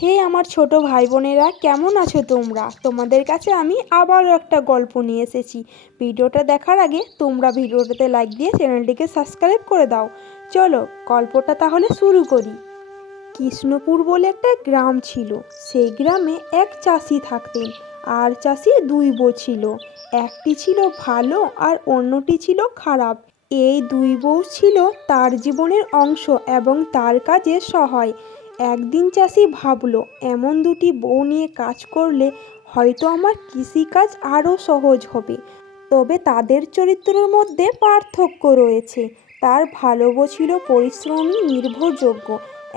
হে আমার ছোট ভাই বোনেরা, কেমন আছো তোমরা? তোমাদের কাছে আমি আবারও একটা গল্প নিয়ে এসেছি। ভিডিওটা দেখার আগে তোমরা ভিডিওটাতে লাইক দিয়ে চ্যানেলটিকে সাবস্ক্রাইব করে দাও। চলো গল্পটা তাহলে শুরু করি। কৃষ্ণপুর বলে একটা গ্রাম ছিল। সেই গ্রামে এক চাষি থাকতেন। আর চাষির দুই বউ ছিল। একটি ছিল ভালো আর অন্যটি ছিল খারাপ। এই দুই বউ ছিল তার জীবনের অংশ এবং তার কাজে সহায়। একদিন চাষি ভাবলো, এমন দুটি বউ নিয়ে কাজ করলে হয়তো আমার কৃষিকাজ আরও সহজ হবে। তবে তাদের চরিত্রের মধ্যে পার্থক্য রয়েছে। তার ভালো বউ ছিল পরিশ্রমী, নির্ভরযোগ্য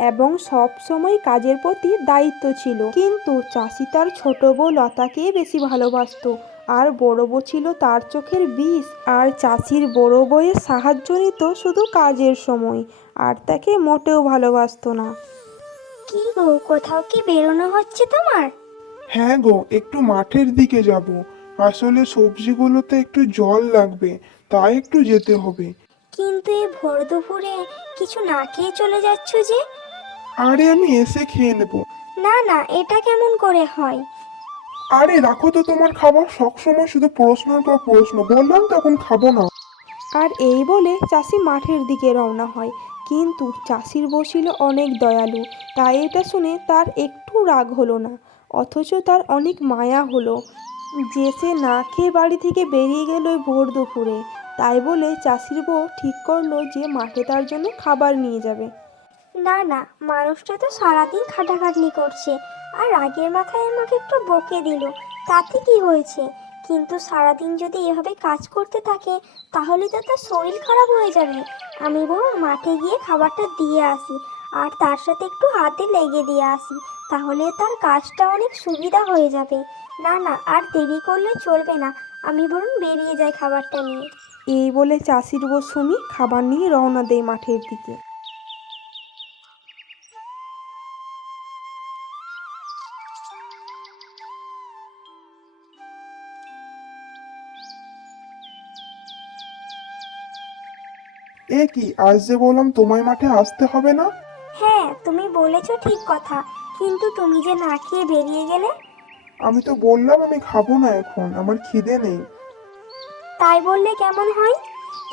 এবং সব সময় কাজের প্রতি দায়িত্ব ছিল। কিন্তু চাষি তার ছোট বউ লতাকেই বেশি ভালোবাসতো। আর বড় বউ ছিল তার চোখের বিষ। আর চাষির বড় বউয়ের সাহায্য নিত শুধু কাজের সময়, আর তাকে মোটেও ভালোবাসতো না। কি গো, কোথাও কি বেরোনো হচ্ছে তোমার? হ্যাঁ গো, একটু মাঠের দিকে যাব। আসলে সবজিগুলোতে একটু জল লাগবে, তাই একটু যেতে হবে। কিন্তু এই ভোর দুপুরে কিছু না খেয়ে চলে যাচ্ছ যে? আরে আমি এসে খেয়ে নেবো। না না, এটা কেমন করে হয়? আরে রাখো তো তোমার খাবার, সবসময় শুধু প্রশ্নের পর প্রশ্ন। বললাম তো এখন খাবো না। আর এই বলে চাষি মাঠের দিকে রওনা হয়। কিন্তু চাষির বউ ছিল অনেক দয়ালু, তাই এটা শুনে তার একটু রাগ হলো না। অথচ তার অনেক মায়া হলো যে সে না খেয়ে বাড়ি থেকে বেরিয়ে গেল ওই ভোর দুপুরে। তাই বলে চাষির বউ ঠিক করলো যে মাঠে তার জন্য খাবার নিয়ে যাবে। না না, মানুষটা তো সারাদিন খাটাখাটনি করছে, আর রাগের মাথায় আমাকে একটু বকে দিল, তাতে কি হয়েছে? কিন্তু সারাদিন যদি এভাবে কাজ করতে থাকে তাহলে তো তার শরীর খারাপ হয়ে যাবে। আমি বরং মাঠে গিয়ে খাবারটা দিয়ে আসি, আর তার সাথে একটু হাতে লেগে দিয়ে আসি, তাহলে তার কাজটা অনেক সুবিধা হয়ে যাবে। না না, আর দেরি করলে চলবে না, আমি বরং বেরিয়ে যাই খাবারটা নিয়ে। এই বলে চাষির বউ সুমি খাবার নিয়ে রওনা দেয় মাঠের দিকে। এ কি, আজ যে বললাম তোমায় মাঠে আসতে হবে না? হ্যাঁ, তুমি বলেছো ঠিক কথা, কিন্তু তুমি যে না খেয়ে বেরিয়ে গেলে। আমি তো বললাম আমি খাবো না, এখন আমার খিদে নেই। তাই বললে কেমন হয়?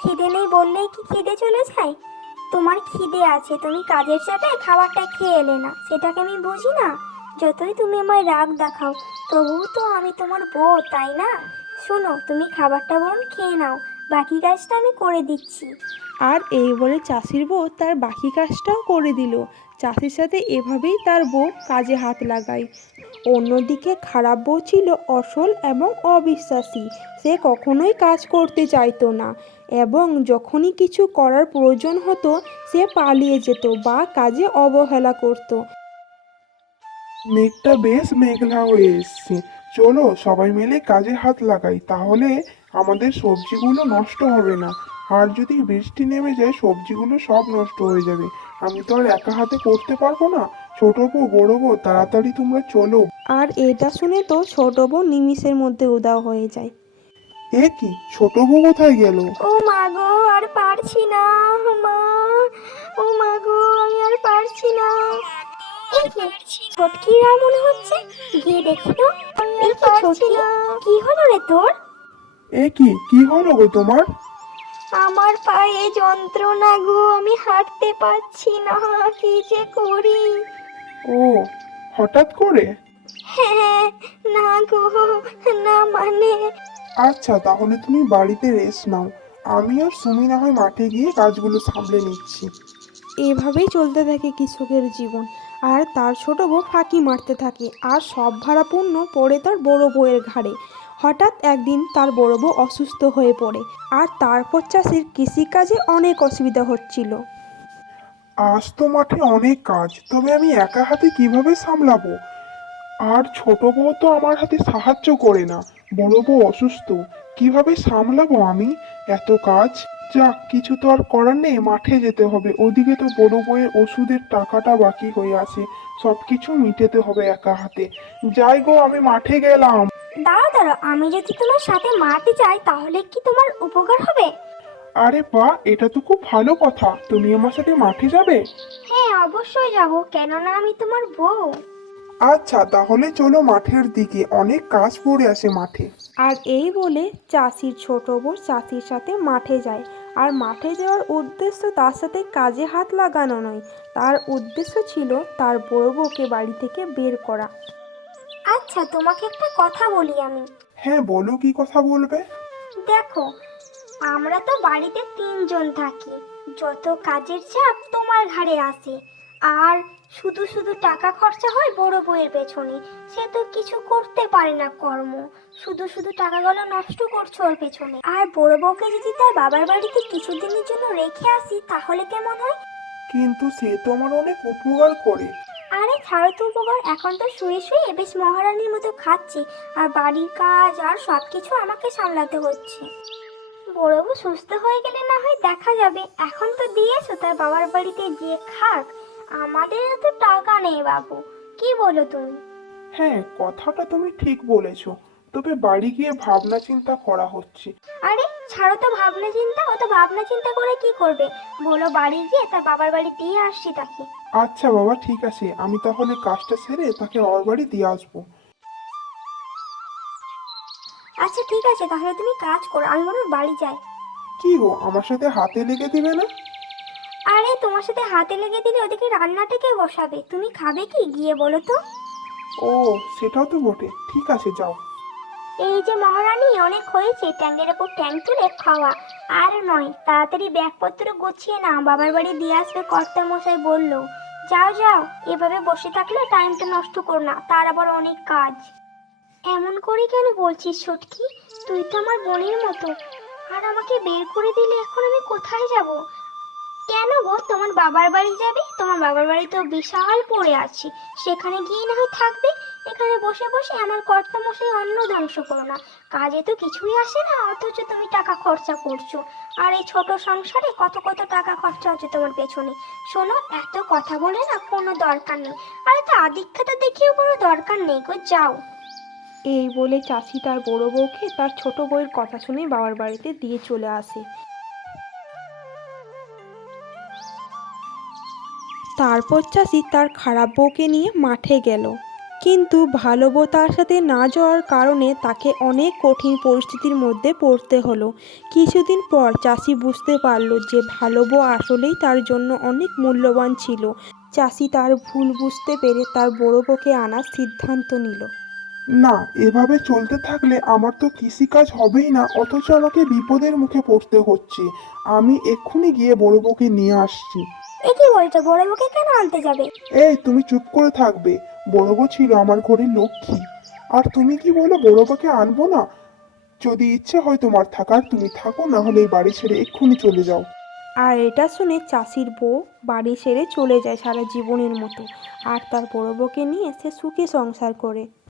খিদে নেই বললেই কি খিদে চলে যায়? তোমার খিদে আছে, তুমি কাজের চাপে খাবারটা খেয়ে এলে না, সেটাকে আমি বুঝি না? যতই তুমি আমায় রাগ দেখাও, তবুও তো আমি তোমার বউ, তাই না? শোনো, তুমি খাবারটা বরং খেয়ে নাও, বাকি কাজটা আমি করে দিচ্ছি। আর এই বলে চাষির বউ তার বাকি কাজটাও করে দিল। চাষির সাথে এভাবেই তার বউ কাজে হাত লাগায়। অন্যদিকে খারাপ বউ ছিল অসল এবং অবিশ্বাসী। সে কখনোই কাজ করতে চাইতো না, এবং যখনই কিছু করার প্রয়োজন হতো সে পালিয়ে যেত বা কাজে অবহেলা করত। মেঘটা বেশ মেঘলা হয়ে এসছে। চলো সবাই মিলে কাজে হাত লাগাই, তাহলে আমাদের সবজিগুলো নষ্ট হবে না। আর যদি বৃষ্টি নেমে যায় সবজিগুলো সব নষ্ট হয়ে যাবে। আমি তো আর একা হাতে করতে পারবো না। ছোট বউ, বড় বউ, তাড়াতাড়ি তোমরা চলো। আর এটা শুনে তো ছোট বউ নিমিষের মধ্যে উধাও হয়ে যায়। এ কি, ছোট বউ কোথায় গেল? ও মা গো, আর পারছি না। মা, ও মা গো, আমি আর পারছি না। এই কি, ছটকিরা মনে হচ্ছে, গিয়ে দেখি তো। এই কি ছটকি, কি হলো রে তোর? এ কি, কি হলো গো তোমার? আমার পায়ে যন্ত্রণা গো, আমি হাঁটতে পারছি না, কি যে করি। ও, হঠাৎ করে? হ্যাঁ, না গো, না মানে। আচ্ছা, তাহলে তুমি বাড়িতে রেস্ট নাও। আমি আর সুমি না হয় মাঠে গিয়ে কাজগুলো সামলে নিচ্ছি। এভাবেই চলতে থাকে কৃষকের জীবন। আর তার ছোট বউ ফাঁকি মারতে থাকে, আর সব ভাড়া পণ্য পড়ে তার বড় বউয়ের ঘাড়ে। হঠাৎ একদিন তার বড় বউ অসুস্থ হয়ে পড়ে, আর তারপর চাষির কৃষিকাজে অনেক অসুবিধা হচ্ছিল। আজ তো মাঠে অনেক কাজ, তবে আমি একা হাতে কিভাবে সামলাবো? আর ছোট বউ তো আমার হাতে সাহায্য করে না। বড় বউ অসুস্থ, কিভাবে সামলাবো আমি এত কাজ? যাক, কিছু তো আর করার নেই, মাঠে যেতে হবে। ওদিকে তো বড় বউয়ের ওষুধের টাকাটা বাকি হয়ে আছে, সবকিছু মিটাতে হবে একা হাতে। যাই গো, আমি মাঠে গেলাম। দাঁড়াও দাঁড়াও, আমি যদি তোমার সাথে মাঠে যাই তাহলে কি তোমার উপকার হবে? আরে বাহ, এটা তো খুব ভালো কথা, তুমি আমার সাথে মাঠে যাবে? হ্যাঁ, অবশ্যই যাব, কেননা আমি তোমার বউ। আচ্ছা তাহলে চলো মাঠের দিকে, অনেক কাজ পড়ে আছে মাঠে। আর এই বলে চাষির ছোট বউ চাষির সাথে মাঠে যায়। আর মাঠে যাওয়ার উদ্দেশ্য তার সাথে কাজে হাত লাগানো নয়, তার উদ্দেশ্য ছিল তার বড় বউকে বাড়ি থেকে বের করা। আচ্ছা তোমাকে একটা কথা বলি আমি। হ্যাঁ বলো, কি কথা বলবে? দেখো, আমরা তো বাড়িতে 3 জন থাকি। যত কাজের চাপ তোমার ঘাড়ে আসে, আর শুধু শুধু টাকা খরচা হয় বড় বউয়ের পেছনে। সে তো কিছু করতে পারে না কর্ম, শুধু শুধু টাকাগুলো নষ্ট করছো ওর পেছনে। আর বড় বউকে যদি তার বাবার বাড়িতে কিছুদিনের জন্য রেখে আসি তাহলে কেমন হয়? কিন্তু সে তো আমার অনেক উপকার করে। আরে ছাড়ো তো উপকার, এখন তো শুয়ে শুয়ে বেশ মহারানীর মতো খাচ্ছি, আর বাড়ির কাজ আর সবকিছু আমাকে সামলাতে হচ্ছে। বড় বউ সুস্থ হয়ে গেলে না হয় দেখা যাবে, এখন তো দিয়েছো তার বাবার বাড়িতে গিয়ে খাক। আমাদের এত টাকা নেই বাবু, কি বলো তুমি? হ্যাঁ কথাটা তুমি ঠিক বলেছো, তবে বাড়ি গিয়ে ভাবনা চিন্তা করা হচ্ছে। আরে ছাড়ো তো ভাবনা চিন্তা, ও তো ভাবনা চিন্তা করে কি করবে? বলো বাড়ি গিয়ে তার বাবার বাড়ি দিয়ে আসছি তাকে। আচ্ছা বাবা ঠিক আছে, আমি তাহলে কাজটা সেরে তাকে আমার বাড়ি দিয়ে আসবো। আচ্ছা ঠিক আছে, তাহলে তুমি কাজ করো, আমি বরং বাড়ি যাই। কি গো, আমার সাথে হাতে লেগে দিবে না? আরে তোমার সাথে হাতে লেগে দিলে ওদিকে রান্নাটা কে বসাবে? তুমি খাবে কি গিয়ে বলো তো? ও সেটাও তো বটে, ঠিক আছে যাও। এই যে মহারানী, অনেক হয়েছে, ট্যাঙ্কের ওপর ট্যাঙ্ক তুলে খাওয়া। আর নয়, তাড়াতাড়ি ব্যাগপত্র গুছিয়ে নাও, বাবার বাড়ি দিয়ে আসবে কর্তা মশাই বললো। যাও যাও, এভাবে বসে থাকলে টাইমটা নষ্ট করো না, তার আবার অনেক কাজ। এমন করে কেন বলছিস ছুটকি? তুই তো আমার বোনের মতো, আর আমাকে বের করে দিলে এখন আমি কোথায় যাব? কেন গো, তোমার বাবার বাড়ি যাবে? তোমার বাবার বাড়ি তো বিশাল পড়ে আছে, সেখানে গিয়ে না হয় থাকবে। এখানে বসে বসে আমার কর্তা মশাই অন্ন ধ্বংস করো না। কাজে তো কিছুই আসে না, অথচ তুমি টাকা খরচা করছো। আর এই ছোট সংসারে কত কত টাকা খরচা হচ্ছে তোমার পেছনে। শোনো, এত কথা বলে না কোনো দরকার নেই, আর এত আদিক্ষেতা দেখিয়েও কোনো দরকার নেই গো, যাও। এই বলে চাষি তার বড় বউকে তার ছোট বউয়ের কথা শুনে বাবার বাড়িতে দিয়ে চলে আসে। তারপর চাষি তার খারাপ বউকে নিয়ে মাঠে গেল, কিন্তু ভালো বউ তার সাথে না যাওয়ার কারণে তাকে অনেক কঠিন পরিস্থিতির মধ্যে পড়তে হলো। কিছুদিন পর চাষি বুঝতে পারলো যে ভালো বউ আসলেই তার জন্য অনেক মূল্যবান ছিল। চাষি তার ভুল বুঝতে পেরে তার বড় বউকে আনার সিদ্ধান্ত নিল। না, এভাবে চলতে থাকলে আমার তো কৃষিকাজ হবেই না, অথচ আমাকে বিপদের মুখে পড়তে হচ্ছে। আমি এক্ষুনি গিয়ে বড় বউকে নিয়ে আসছি। এ কি বলছো, বড় বউকে কেন আনতে যাবে? এই তুমি চুপ করে থাকবে, বড় বউ ছিল আমার ঘরের লক্ষ্মী। আর তুমি কি বলো বড় বউকে আনবো না? যদি ইচ্ছে হয় তোমার থাকার তুমি থাকো, না হলে এই বাড়ি ছেড়ে এক্ষুনি চলে যাও। আর এটা শুনে চাষির বউ বাড়ি ছেড়ে চলে যায় সারা জীবনের মতো, আর তার বড় বউকে নিয়ে সে সুখে সংসার করে।